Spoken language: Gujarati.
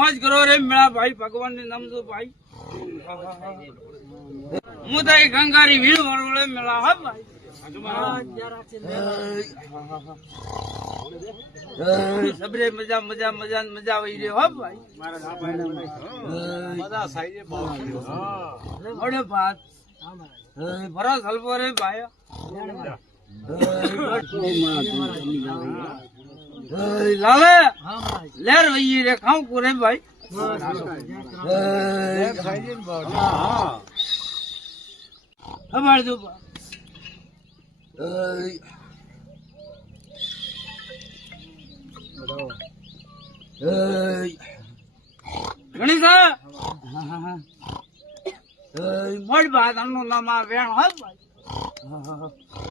મોજ કરો રે મેળા ભાઈ ભગવાન ને નામ જો ભાઈ હું તો ગંગારી વીર વરોળે મેળા હા ભાઈ સબરે મજા મજા મજા મજા આવી રહ્યો હો ભાઈ મોડે ભાત ભરસ હલવો રે ભાઈ લાલે લેર વઈ રે ખાઉં કો રે ભાઈ અમાર જો ગણેશા મોડ ભાત આનું નામ આ વેણ હોય ભાઈ